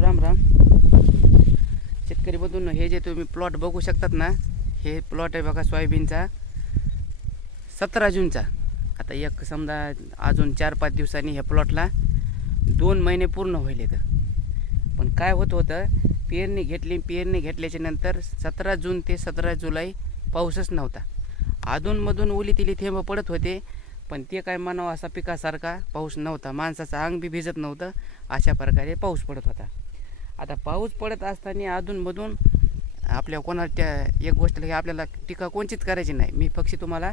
राम राम. शेतकरी बंधूंनो हे जे तुम्ही प्लॉट बघू शकतात ना हे प्लॉट आहे बघा सोयाबीनचा. सतरा जूनचा. आता एक समजा अजून चार पाच दिवसांनी ह्या प्लॉटला दोन महिने पूर्ण होईल इथं. पण काय होत होतं पेरणी घेतली पेरणी घेतल्याच्या नंतर सतरा जून ते सतरा जुलै पाऊसच नव्हता. अधूनमधून ओली तिली थेंब पडत होते पण ते काय म्हणावं असा पिकासारखा पाऊस नव्हता. माणसाचं अंग बी भिजत नव्हतं. अशा प्रकारे पाऊस पडत होता. आता पाऊस पडत असताना अधूनमधून आपल्या कोणाला त्या एक गोष्ट की आपल्याला टीका कोणचीच करायची नाही. मी पक्षी तुम्हाला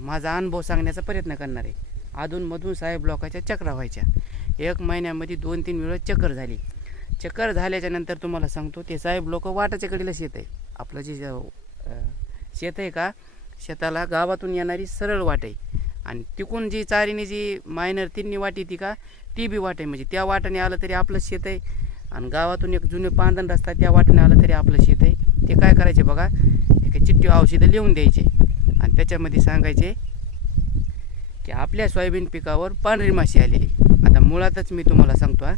माझा अनुभव सांगण्याचा प्रयत्न करणार आहे. अधूनमधून साहेब ब्लॉकाच्या चक्रा व्हायच्या. एक महिन्यामध्ये दोन तीन वेळा चक्कर झाली. चक्कर झाल्याच्यानंतर तुम्हाला सांगतो ते साहेब लोक वाटाच्या कडेला शेत आहे. आपलं जे शेत आहे का शेताला गावातून येणारी सरळ वाट आहे. आणि तिकून जी चारीने जी मायनर तिन्ही वाटी ती का ती बी वाट आहे. म्हणजे त्या वाटाने आलं तरी आपलं शेत आहे. आणि गावातून एक जुने पांदण रस्ता त्या वाटेने आलं तरी आपलं शेत आहे. ते काय करायचे बघा एक चिठ्ठी औषधं लिहून द्यायचे. आणि त्याच्यामध्ये सांगायचे की आपल्या सोयाबीन पिकावर पांढरी माशी आलेली. आता मुळातच मी तुम्हाला सांगतो हा.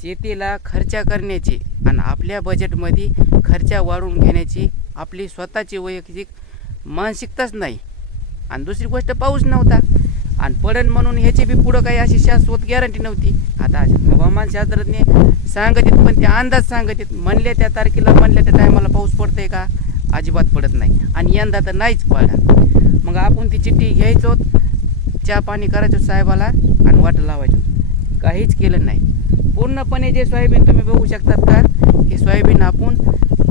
शेतीला खर्चा करण्याची आणि आपल्या बजेटमध्ये खर्चा वाढवून घेण्याची आपली स्वतःची वैयक्तिक मानसिकताच नाही. आणि दुसरी गोष्ट पाऊस नव्हता. आणि पडेल म्हणून ह्याची बी पुढं काही अशी शाश्वत गॅरंटी नव्हती. आता हवामान शास्त्रज्ञ सांगत आहेत पण ते अंदाज सांगत आहेत म्हणले त्या तारखेला म्हणल्या त्या टायमाला पाऊस पडतंय का? अजिबात पडत नाही. आणि यंदा तर नाहीच पडला मग आपण ती चिठ्ठी घ्यायचो चहा पाणी करायचो साहेबाला आणि वाट लावायचो. काहीच केलं नाही. पूर्णपणे जे सोयाबीन तुम्ही बघू शकतात का हे सोयाबीन आपण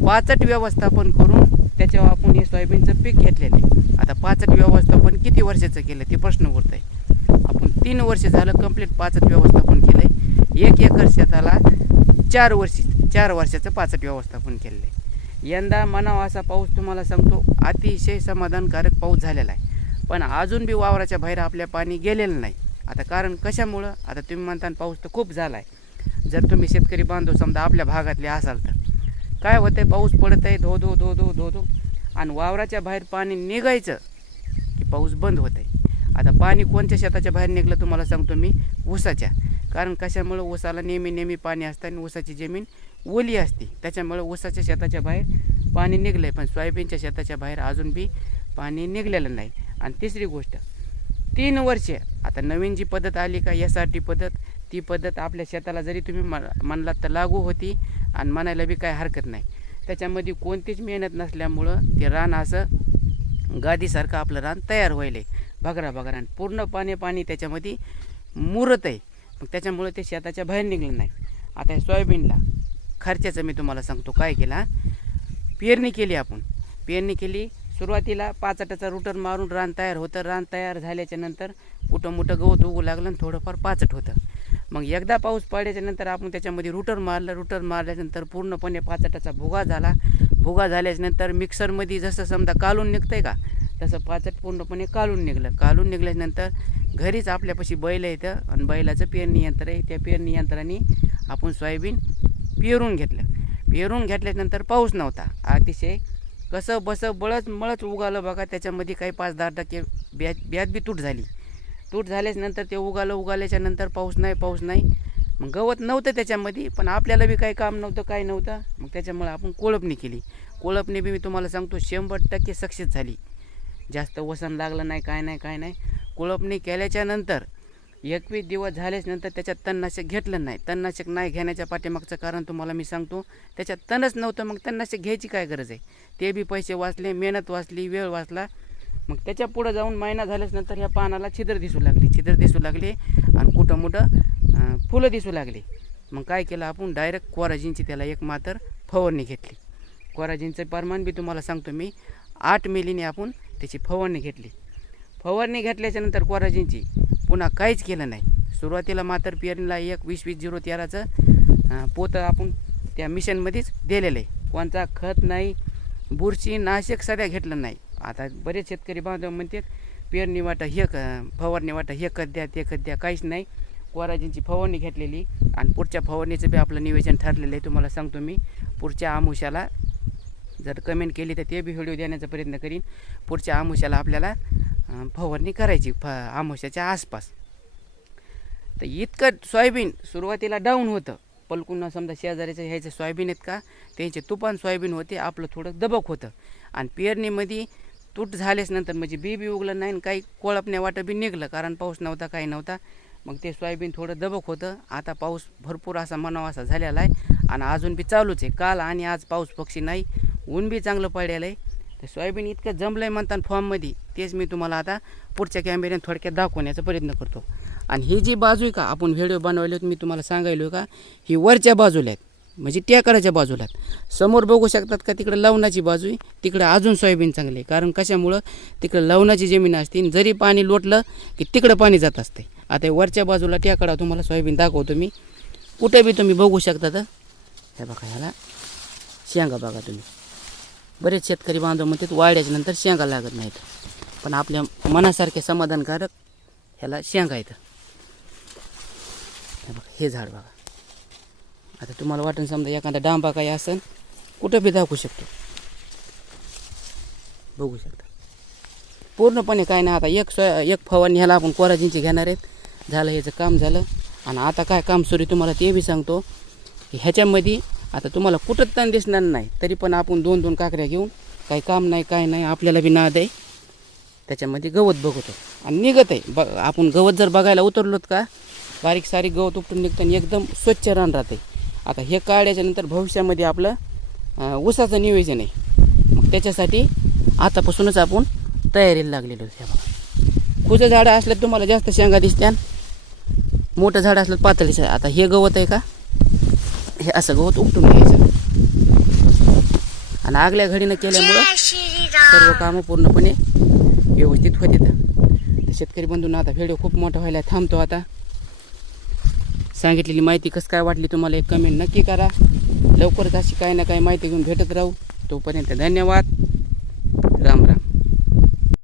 पाचट व्यवस्थापन करून जेव्हा आपण हे सोयाबीनचं पीक घेतलेलं आहे आता पाचट व्यवस्थापन किती वर्षाचं केलं ते प्रश्न उरत आहे आपण तीन वर्ष झालं कंप्लीट पाचट व्यवस्थापन केलं आहे एक एकर शेताला चार वर्षी चार वर्षाचं पाचट व्यवस्थापन केलेलं आहे यंदा म्हणावा असा पाऊस तुम्हाला सांगतो अतिशय समाधानकारक पाऊस झालेला आहे. पण अजून बी वावराच्या बाहेर आपल्या पाणी गेलेलं नाही. आता कारण कशामुळं? आता तुम्ही म्हणता पाऊस तर खूप झाला आहे जर तुम्ही शेतकरी बांधव समजा आपल्या भागातले असाल तर. काय होते पाऊस पडत आहे धो धो धो धो धो धो. आणि वावराच्या बाहेर पाणी निघायचं की पाऊस बंद होत आहे आता पाणी कोणत्या शेताच्या बाहेर निघलं तुम्हाला सांगतो मी? ऊसाच्या. कारण कशामुळं? ऊसाला नेहमी नेहमी पाणी असतं आणि ऊसाची जमीन ओली असते. त्याच्यामुळं ऊसाच्या शेताच्या बाहेर पाणी निघलं आहे पण सोयाबीनच्या शेताच्या बाहेर अजून बी पाणी निघलेलं नाही. आणि तिसरी गोष्ट तीन वर्षे. आता नवीन जी पद्धत आली का? एस आर टी पद्धत ती पद्धत आपल्या शेताला जरी तुम्ही म म्हणलात तर लागू होती. आणि म्हणायला बी काय हरकत नाही. त्याच्यामध्ये कोणतीच मेहनत नसल्यामुळं ते रान असं गादीसारखं आपलं रान तयार व्हायलं आहे बघरा बघरा आणि पूर्ण पाणी पाणी त्याच्यामध्ये मुरत आहे. मग त्याच्यामुळं ते शेताच्या बाहेर निघलं नाही. आता सोयाबीनला खर्चाचं मी तुम्हाला सांगतो काय केला पेरणी केली आपण. पेरणी केली सुरुवातीला पाचटाचा रुटर मारून रान तयार होतं. रान तयार झाल्याच्यानंतर कुठं मोठं गवत उगू लागलं आणि थोडंफार पाचट होतं. मग एकदा पाऊस पडल्याच्यानंतर आपण त्याच्यामध्ये रुटर मारलं रुटर मारल्याच्यानंतर पूर्णपणे पाचटाचा भुगा झाला. भुगा झाल्याच्यानंतर मिक्सरमध्ये जसं समजा कालून निघतंय का तसं पाचट पूर्णपणे कालून निघलं. कालून निघल्याच्यानंतर घरीच आपल्यापाशी बैल येतं आणि बैलाचं पेरणी यंत्र आहे. त्या पेरणी यंत्राने आपण सोयाबीन पेरून घेतलं. पेरून घेतल्यानंतर पाऊस नव्हता. अतिशय कसं बसं बळच मळच उगालं बघा. त्याच्यामध्ये काही पाच दहा टक्के ब्याज ब्याज बी तूट झाली. तूट झाल्याच नंतर ते उगालं उगाल्याच्या नंतर पाऊस नाही पाऊस नाही. मग गवत नव्हतं त्याच्यामध्ये पण आपल्याला बी काही काम नव्हतं काय नव्हतं. मग त्याच्यामुळे आपण कोळपणी केली. कोळपणी बी मी तुम्हाला सांगतो शंभर टक्के सक्सेस झाली. जास्त वसन लागलं नाही काय नाही काय नाही. कोळपणी केल्याच्यानंतर एकवीस दिवस झाल्याच नंतर त्याच्यात तणनाशक घेतलं नाही. तणनाशक नाही घेण्याच्या पाठीमागचं कारण तुम्हाला मी सांगतो त्याच्यात तणच नव्हतं मग तणनाशक घ्यायची काय गरज आहे? ते बी पैसे वाचले मेहनत वाचली वेळ वाचला. मग त्याच्या पुढं जाऊन महिना झाल्याच नंतर ह्या पानाला छिद्र दिसू लागली. छिद्र दिसू लागले आणि कुठं मोठं फुलं दिसू लागली. मग काय केलं आपण? डायरेक्ट कोराजीनची त्याला एक मातर फवारणी घेतली. कोराजीनचं प्रमाण बी तुम्हाला सांगतो मी. आठ मिलीने आपण त्याची फवारणी घेतली. फवारणी घेतल्याच्यानंतर नंतर पुन्हा काहीच केलं नाही. सुरुवातीला मातर पेरणीला एक वीस वीस झिरो तेराचं पोतं आपण त्या मिशनमध्येच दिलेलं आहे. कोणता खत नाही बुरशी नाशक सध्या घेतलं नाही. आता बरेच शेतकरी बांधव म्हणतात पेरणी वाटा हे क फवारणी वाटा हे खत द्या ते खत द्या काहीच नाही. कोराजींची फवारणी घेतलेली आणि पुढच्या फवारणीचं बी आपलं नियोजन ठरलेलं आहे तुम्हाला सांगतो मी. पुढच्या आमुष्याला जर कमेंट केली तर ते बी व्हिडिओ देण्याचा प्रयत्न करीन. पुढच्या आमुष्याला आपल्याला फवारणी करायची फ आमुष्याच्या आसपास. तर इतकं सोयाबीन सुरुवातीला डाऊन होतं. पलकून समजा शेजाऱ्याचं ह्याचे सोयाबीन आहेत का त्यांचे तुफान सोयाबीन होते आपलं थोडं दबक होतं. आणि पेरणीमध्ये तूट झाल्याच नंतर म्हणजे बी बी उगलं नाही आणि काही कोळपण्या वाटं बी निघलं कारण पाऊस नव्हता काही नव्हता. मग ते सोयाबीन थोडं दबक होतं. आता पाऊस भरपूर असा म्हणावा असा झालेला आहे आणि अजून बी चालूच आहे. काल आणि आज पाऊस पक्षी नाही ऊन बी चांगलं पडलेलं आहे. तर सोयाबीन इतकं जमलं आहे म्हणतात फॉर्ममध्ये तेच मी तुम्हाला आता पुढच्या कॅमेऱ्याने थोडक्यात दाखवण्याचा प्रयत्न करतो. आणि ही जी बाजू आहे का आपण व्हिडिओ बनवले होते मी तुम्हाला सांगायलो का ही वरच्या बाजूला आहेत. म्हणजे टेकडाच्या बाजूला समोर बघू शकतात का तिकडं लवणाची बाजू आहे तिकडं अजून सोयाबीन चांगली आहे. कारण कशामुळं? तिकडं लवणाची जमीन असते आणि जरी पाणी लोटलं की तिकडं पाणी जात असते. आता वरच्या बाजूला टेकडा तुम्हाला सोयाबीन दाखवतो मी. कुठे बी तुम्ही बघू शकता तर हे बघा ह्याला शेंगा बघा तुम्ही. बरेच शेतकरी बांधव म्हणतात वाड्याच्या नंतर शेंगा लागत नाहीत. पण आपल्या मनासारखे समाधानकारक ह्याला शेंगा येतं हे बघा हे झाड बघा. आता तुम्हाला वाटून समजा एखादा डांबा काही असेल कुठं बी दाखवू शकतो. बघू शकता. पूर्णपणे काय नाही आता एक स्व एक फवारणी ह्याला आपण कोराजींची घेणार आहेत. झालं ह्याचं काम झालं. आणि आता काय काम सुरू आहे तुम्हाला ते बी सांगतो. की ह्याच्यामध्ये आता तुम्हाला कुठं तण दिसणार नाही तरी पण आपण दोन दोन काकऱ्या घेऊन काही काम नाही काय नाही आपल्याला बी नाद आहे. त्याच्यामध्ये गवत बघतो. आणि निघत आहे. ब आपण गवत जर बघायला उतरलोत का बारीक सारीक गवत उपटून निघतं आणि एकदम स्वच्छ रान राहते आता हे काढल्याच्या नंतर भविष्यामध्ये आपलं ऊसाचं नियोजन आहे. मग त्याच्यासाठी आतापासूनच आपण तयारीला लागलेलो आहे. बघा. खुचं झाडं असल्यात तुम्हाला जास्त शेंगा दिसत्यान मोठं झाड असलं पातळीचं आता हे गवत आहे का? हे असं गवत उपटून घ्यायचं. आणि आगल्या घडीनं केल्यामुळं सर्व कामं पूर्णपणे व्यवस्थित होत तर शेतकरी बंधूंना आता व्हिडिओ खूप मोठा व्हायला थांबतो आता. सांगितलेली माहिती कसं काय वाटली तुम्हाला एक कमेंट नक्की करा. लवकरच अशी काही ना काही माहिती घेऊन भेटत राहू. तोपर्यंत धन्यवाद.